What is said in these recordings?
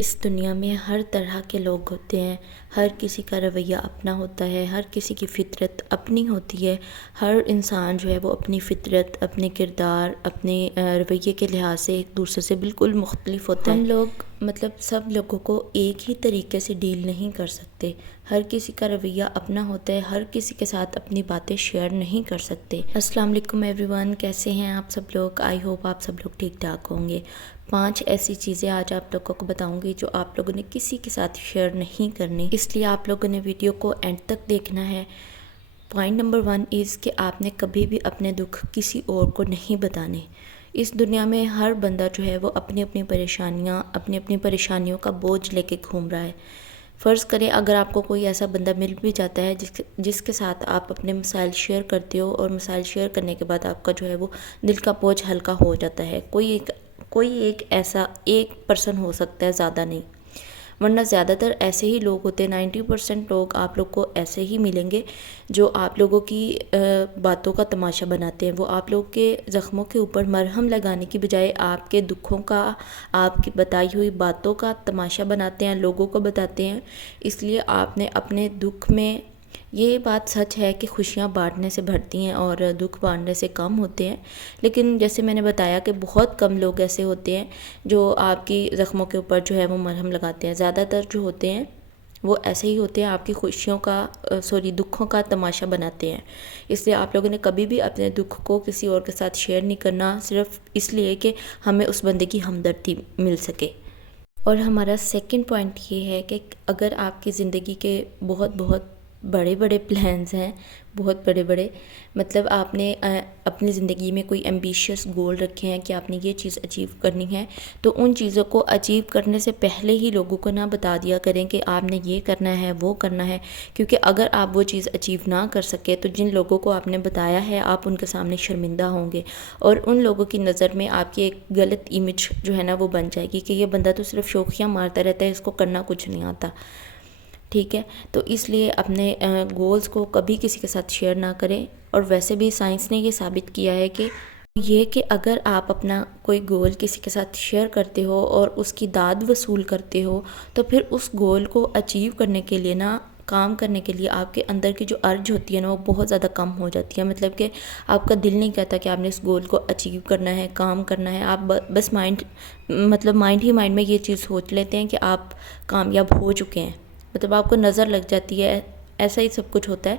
اس دنیا میں ہر طرح کے لوگ ہوتے ہیں، ہر کسی کا رویہ اپنا ہوتا ہے، ہر کسی کی فطرت اپنی ہوتی ہے۔ ہر انسان جو ہے وہ اپنی فطرت، اپنے کردار، اپنے رویے کے لحاظ سے ایک دوسرے سے بالکل مختلف ہوتا ہے۔ ہم لوگ سب لوگوں کو ایک ہی طریقے سے ڈیل نہیں کر سکتے، ہر کسی کا رویہ اپنا ہوتا ہے، ہر کسی کے ساتھ اپنی باتیں شیئر نہیں کر سکتے۔ السلام علیکم ایوری ون، کیسے ہیں آپ سب لوگ؟ آئی ہوپ آپ سب لوگ ٹھیک ٹھاک ہوں گے۔ 5 ایسی چیزیں آج آپ لوگوں کو بتاؤں گی جو آپ لوگوں نے کسی کے ساتھ شیئر نہیں کرنی، اس لیے آپ لوگوں نے ویڈیو کو اینڈ تک دیکھنا ہے۔ پوائنٹ نمبر 1 از کہ آپ نے کبھی بھی اپنے دکھ کسی اور کو نہیں بتانے۔ اس دنیا میں ہر بندہ جو ہے وہ اپنی اپنی پریشانیوں کا بوجھ لے کے گھوم رہا ہے۔ فرض کریں اگر آپ کو کوئی ایسا بندہ مل بھی جاتا ہے جس کے ساتھ آپ اپنے مسائل شیئر کرتے ہو، اور مسائل شیئر کرنے کے بعد آپ کا جو ہے وہ دل کا بوجھ ہلکا ہو جاتا ہے، کوئی ایک ایسا ایک پرسن ہو سکتا ہے، زیادہ نہیں، ورنہ زیادہ تر ایسے ہی لوگ ہوتے ہیں۔ 90% لوگ آپ لوگ کو ایسے ہی ملیں گے جو آپ لوگوں کی باتوں کا تماشا بناتے ہیں۔ وہ آپ لوگ کے زخموں کے اوپر مرہم لگانے کی بجائے آپ کے دکھوں کا، آپ کی بتائی ہوئی باتوں کا تماشا بناتے ہیں، لوگوں کو بتاتے ہیں۔ اس لیے آپ نے اپنے دکھ میں، یہ بات سچ ہے کہ خوشیاں بانٹنے سے بڑھتی ہیں اور دکھ بانٹنے سے کم ہوتے ہیں، لیکن جیسے میں نے بتایا کہ بہت کم لوگ ایسے ہوتے ہیں جو آپ کی زخموں کے اوپر جو ہے وہ مرہم لگاتے ہیں۔ زیادہ تر جو ہوتے ہیں وہ ایسے ہی ہوتے ہیں، آپ کی دکھوں کا تماشا بناتے ہیں۔ اس لیے آپ لوگوں نے کبھی بھی اپنے دکھ کو کسی اور کے ساتھ شیئر نہیں کرنا، صرف اس لیے کہ ہمیں اس بندے کی ہمدردی مل سکے۔ اور ہمارا سیکنڈ پوائنٹ یہ ہے کہ اگر آپ کی زندگی کے بہت بڑے پلانز ہیں، بہت بڑے، مطلب آپ نے اپنی زندگی میں کوئی ایمبیشیس گول رکھے ہیں کہ آپ نے یہ چیز اچیو کرنی ہے، تو ان چیزوں کو اچیو کرنے سے پہلے ہی لوگوں کو نہ بتا دیا کریں کہ آپ نے یہ کرنا ہے، وہ کرنا ہے، کیونکہ اگر آپ وہ چیز اچیو نہ کر سکے تو جن لوگوں کو آپ نے بتایا ہے آپ ان کے سامنے شرمندہ ہوں گے، اور ان لوگوں کی نظر میں آپ کی ایک غلط امیج جو ہے نا وہ بن جائے گی کہ یہ بندہ تو صرف شوخیاں مارتا رہتا ہے، اس کو کرنا کچھ نہیں آتا۔ ٹھیک ہے، تو اس لیے اپنے گولز کو کبھی کسی کے ساتھ شیئر نہ کریں۔ اور ویسے بھی سائنس نے یہ ثابت کیا ہے کہ اگر آپ اپنا کوئی گول کسی کے ساتھ شیئر کرتے ہو اور اس کی داد وصول کرتے ہو، تو پھر اس گول کو اچیو کرنے کے لیے کام کرنے کے لیے آپ کے اندر کی جو ارج ہوتی ہے نا وہ بہت زیادہ کم ہو جاتی ہے۔ مطلب کہ آپ کا دل نہیں کہتا کہ آپ نے اس گول کو اچیو کرنا ہے، کام کرنا ہے، آپ بس مائنڈ ہی مائنڈ میں یہ چیز سوچ لیتے ہیں کہ آپ کامیاب ہو چکے ہیں، مطلب آپ کو نظر لگ جاتی ہے، ایسا ہی سب کچھ ہوتا ہے۔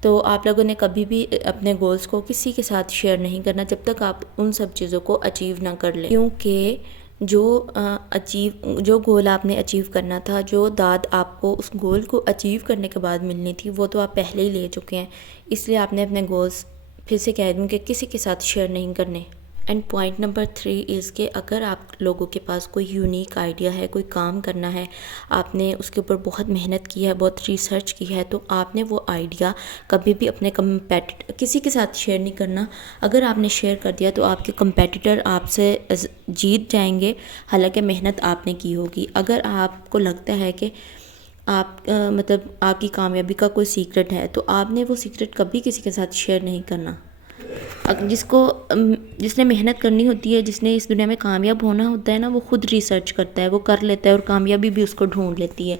تو آپ لوگوں نے کبھی بھی اپنے گولز کو کسی کے ساتھ شیئر نہیں کرنا جب تک آپ ان سب چیزوں کو اچیو نہ کر لیں، کیونکہ جو گول آپ نے اچیو کرنا تھا، جو داد آپ کو اس گول کو اچیو کرنے کے بعد ملنی تھی، وہ تو آپ پہلے ہی لے چکے ہیں۔ اس لیے آپ نے اپنے گولز، پھر سے کہہ دوں کہ کسی کے ساتھ شیئر نہیں کرنے۔ اینڈ پوائنٹ نمبر 3 از کہ اگر آپ لوگوں کے پاس کوئی یونیک آئیڈیا ہے، کوئی کام کرنا ہے، آپ نے اس کے اوپر بہت محنت کی ہے، بہت ریسرچ کی ہے، تو آپ نے وہ آئیڈیا کبھی بھی اپنے کسی کے ساتھ شیئر نہیں کرنا۔ اگر آپ نے شیئر کر دیا تو آپ کے کمپیٹیٹر آپ سے جیت جائیں گے، حالانکہ محنت آپ نے کی ہوگی۔ اگر آپ کو لگتا ہے کہ آپ کی کامیابی کا کوئی سیکرٹ ہے، تو آپ نے وہ سیکرٹ کبھی کسی کے ساتھ شیئر نہیں کرنا۔ جس نے محنت کرنی ہوتی ہے، جس نے اس دنیا میں کامیاب ہونا ہوتا ہے نا، وہ خود ریسرچ کرتا ہے، وہ کر لیتا ہے، اور کامیابی بھی اس کو ڈھونڈ لیتی ہے۔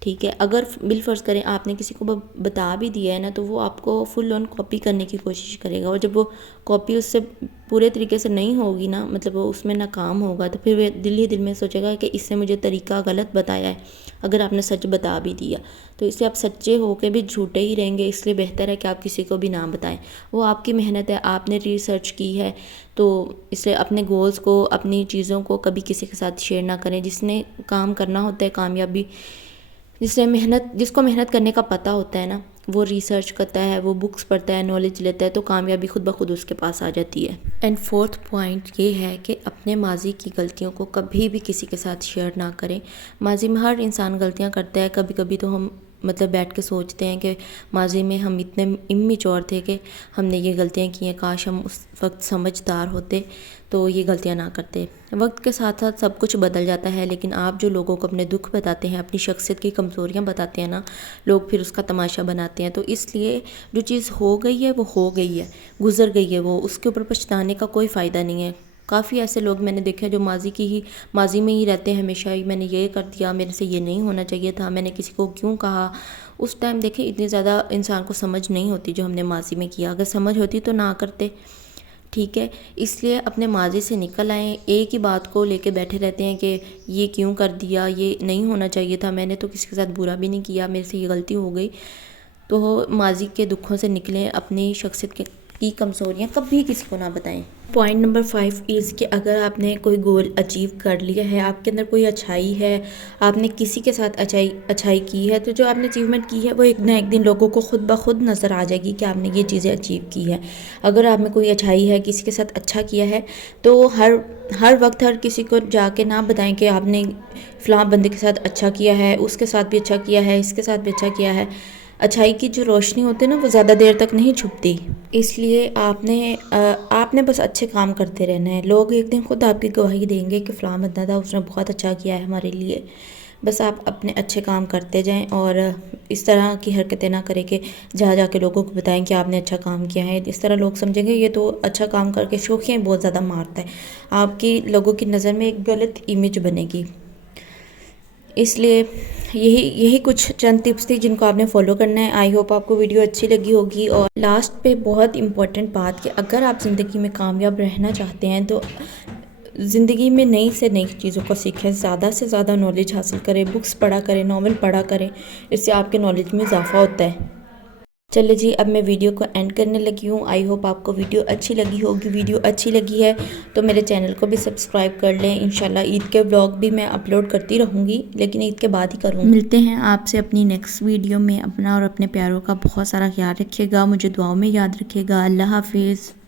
ٹھیک ہے، اگر بالفرض کریں آپ نے کسی کو بتا بھی دیا ہے نا، تو وہ آپ کو فل آن کاپی کرنے کی کوشش کرے گا، اور جب وہ کاپی اس سے پورے طریقے سے نہیں ہوگی نا، مطلب وہ اس میں ناکام ہوگا، تو پھر وہ دل ہی دل میں سوچے گا کہ اس سے مجھے طریقہ غلط بتایا ہے، اگر آپ نے سچ بتا بھی دیا تو اس سے آپ سچے ہو کے بھی جھوٹے ہی رہیں گے۔ اس لیے بہتر ہے کہ آپ کسی کو بھی نہ بتائیں، وہ آپ کی محنت ہے، آپ نے ریسرچ کی ہے، تو اس لیے اپنے گولز کو، اپنی چیزوں کو کبھی کسی کے ساتھ شیئر نہ کریں۔ جس نے کام کرنا ہوتا ہے، کامیابی جس کو محنت کرنے کا پتہ ہوتا ہے نا، وہ ریسرچ کرتا ہے، وہ بکس پڑھتا ہے، نالج لیتا ہے، تو کامیابی خود بخود اس کے پاس آ جاتی ہے۔ اینڈ 4تھ پوائنٹ یہ ہے کہ اپنے ماضی کی غلطیوں کو کبھی بھی کسی کے ساتھ شیئر نہ کریں۔ ماضی میں ہر انسان غلطیاں کرتا ہے، کبھی کبھی تو ہم بیٹھ کے سوچتے ہیں کہ ماضی میں ہم اتنے امیچور تھے کہ ہم نے یہ غلطیاں کی ہیں، کاش ہم اس وقت سمجھدار ہوتے تو یہ غلطیاں نہ کرتے۔ وقت کے ساتھ ساتھ سب کچھ بدل جاتا ہے، لیکن آپ جو لوگوں کو اپنے دکھ بتاتے ہیں، اپنی شخصیت کی کمزوریاں بتاتے ہیں نا، لوگ پھر اس کا تماشا بناتے ہیں۔ تو اس لیے جو چیز ہو گئی ہے وہ ہو گئی ہے، گزر گئی ہے، وہ اس کے اوپر پچھتانے کا کوئی فائدہ نہیں ہے۔ کافی ایسے لوگ میں نے دیکھے جو ماضی میں ہی رہتے ہیں ہمیشہ ہی، میں نے یہ کر دیا، میرے سے یہ نہیں ہونا چاہیے تھا، میں نے کسی کو کیوں کہا. اس ٹائم دیکھیں اتنی زیادہ انسان کو سمجھ نہیں ہوتی جو ہم نے ماضی میں کیا، اگر سمجھ ہوتی تو نہ کرتے. ٹھیک ہے، اس لیے اپنے ماضی سے نکل آئیں. ایک ہی بات کو لے کے بیٹھے رہتے ہیں کہ یہ کیوں کر دیا، یہ نہیں ہونا چاہیے تھا، میں نے تو کسی کے ساتھ برا بھی نہیں کیا، میرے سے یہ غلطی ہو گئی. تو ماضی کے دکھوں سے نکلیں، اپنی شخصیت کی کمزوریاں کبھی کسی کو نہ بتائیں. پوائنٹ نمبر 5 از کہ اگر آپ نے کوئی گول اچیو کر لیا ہے، آپ کے اندر کوئی اچھائی ہے، آپ نے کسی کے ساتھ اچھائی کی ہے، تو جو آپ نے اچیومنٹ کی ہے وہ ایک نہ ایک دن لوگوں کو خود بخود نظر آ جائے گی کہ آپ نے یہ چیزیں اچیو کی ہے. اگر آپ میں کوئی اچھائی ہے، کسی کے ساتھ اچھا کیا ہے، تو ہر وقت ہر کسی کو جا کے نہ بتائیں کہ آپ نے فلاں بندے کے ساتھ اچھا کیا ہے، اس کے ساتھ بھی اچھا کیا ہے، اس کے ساتھ بھی اچھا کیا ہے. اچھائی کی جو روشنی ہوتی ہے نا وہ زیادہ دیر تک نہیں چھپتی، اس لیے آپ نے بس اچھے کام کرتے رہنا ہے. لوگ ایک دن خود آپ کی گواہی دیں گے کہ فلاں بندہ تھا، اس نے بہت اچھا کیا ہے ہمارے لیے. بس آپ اپنے اچھے کام کرتے جائیں اور اس طرح کی حرکتیں نہ کریں کہ جا کے لوگوں کو بتائیں کہ آپ نے اچھا کام کیا ہے. اس طرح لوگ سمجھیں گے یہ تو اچھا کام کر کے شوخیاں بہت زیادہ مارتا ہے، آپ کی لوگوں کی نظر میں ایک غلط امیج بنے گی. اس لیے یہی کچھ چند ٹپس تھی جن کو آپ نے فالو کرنا ہے. آئی ہوپ آپ کو ویڈیو اچھی لگی ہوگی. اور لاسٹ پہ بہت امپورٹنٹ بات کہ اگر آپ زندگی میں کامیاب رہنا چاہتے ہیں تو زندگی میں نئی سے نئی چیزوں کو سیکھیں، زیادہ سے زیادہ نالج حاصل کریں، بکس پڑھا کریں، ناول پڑھا کریں، اس سے آپ کے نالج میں اضافہ ہوتا ہے. چلے جی، اب میں ویڈیو کو اینڈ کرنے لگی ہوں. آئی ہوپ آپ کو ویڈیو اچھی لگی ہوگی. ویڈیو اچھی لگی ہے تو میرے چینل کو بھی سبسکرائب کر لیں. انشاءاللہ عید کے ولاگ بھی میں اپلوڈ کرتی رہوں گی، لیکن عید کے بعد ہی کروں گی. ملتے ہیں آپ سے اپنی نیکسٹ ویڈیو میں. اپنا اور اپنے پیاروں کا بہت سارا خیال رکھیے گا، مجھے دعاؤں میں یاد رکھیے گا. اللہ حافظ.